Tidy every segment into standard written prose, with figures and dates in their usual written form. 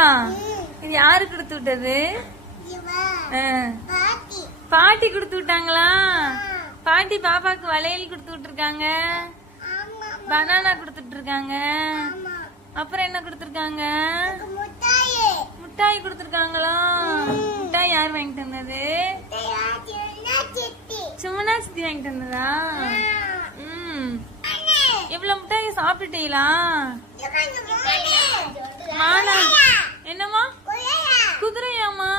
இருக்கா? இது யாரு கொடுத்து விட்டது? பாட்டி கொடுத்து விட்டாங்களா? பாட்டி பாப்பாக்கு வளையல் கொடுத்து விட்டுருக்காங்க, பனானா கொடுத்துட்டு இருக்காங்க, அப்புறம் என்ன கொடுத்துருக்காங்க? முட்டாய் கொடுத்துருக்காங்களா? முட்டாய் யார் வாங்கிட்டு வந்தது? சுமனா சித்தி வாங்கிட்டு வந்ததா? இவ்வளவு முட்டாய் சாப்பிட்டுட்டீங்களா? மானா என்னமா? குதிரையாமா?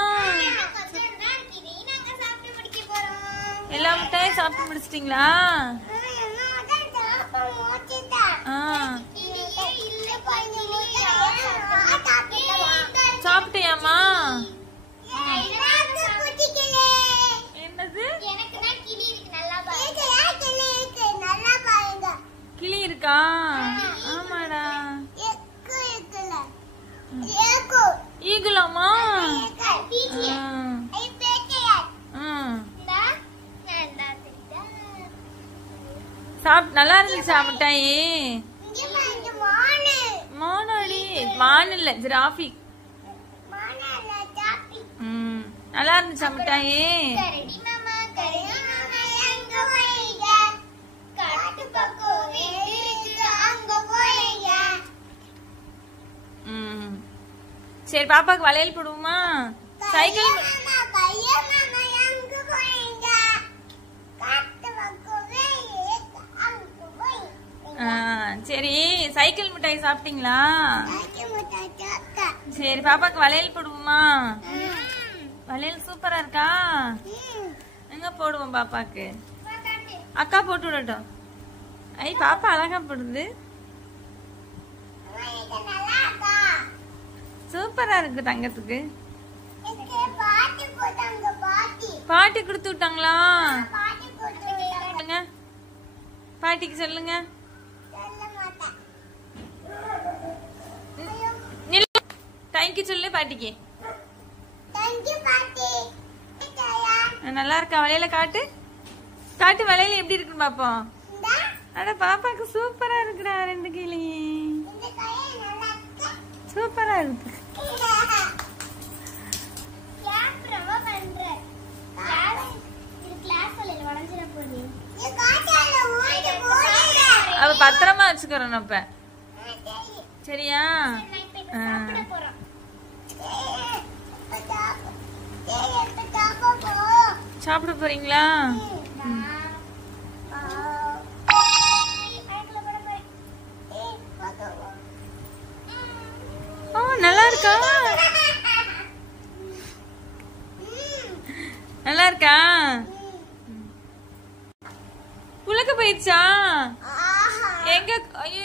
எல்லா முட்டாயும் சாப்பிட்டு முடிச்சிட்டீங்களா? சாப்பிட்டியாமா? என்னது? கிளி இருக்கா? ஆமாடா. ஈகுலாமா? நல்லா இருந்துச்சா மிட்டாயி? மானாடி மான் இல்ல, ஜிராஃபி. நல்லா இருந்துச்சா மிட்டாயி? சரி, பாப்பாக்கு வளையல் போடுவோமா? சைக்கிள் சரி, சைக்கிள் மிட்டாய் சாப்பிட்டீங்களா? சரி, பாப்பாக்கு வளையல் போடுவோமா? வளையல் சூப்பரா இருக்கா? எங்க போடுவோம் பாப்பாக்கு? அக்கா போட்டு விடட்டும். ஐ, பாப்பா அழகா போடுது. சூப்பரா இருக்கு தங்கத்துக்கு. பாட்டி கொடுத்து விட்டாங்களா? பாட்டிக்கு சொல்லுங்க. தேங்க்யூ சொல்லு பாட்டிக்கு. நல்லா இருக்கா? வளையல காட்டு, காட்டு. வளையல எப்படி இருக்குன்னு பாப்போம். அட, பாப்பாக்கு சூப்பரா இருக்குடா. ரெண்டு கிளி சூப்பரா இருக்கு. அவ பத்திரமா வச்சுக்கிறோம் அப்ப. சரியா? சாப்பிட போறீங்களா? நல்லா இருக்கா? நல்லா இருக்கா? புழக்க போயிடுச்சா? எங்க?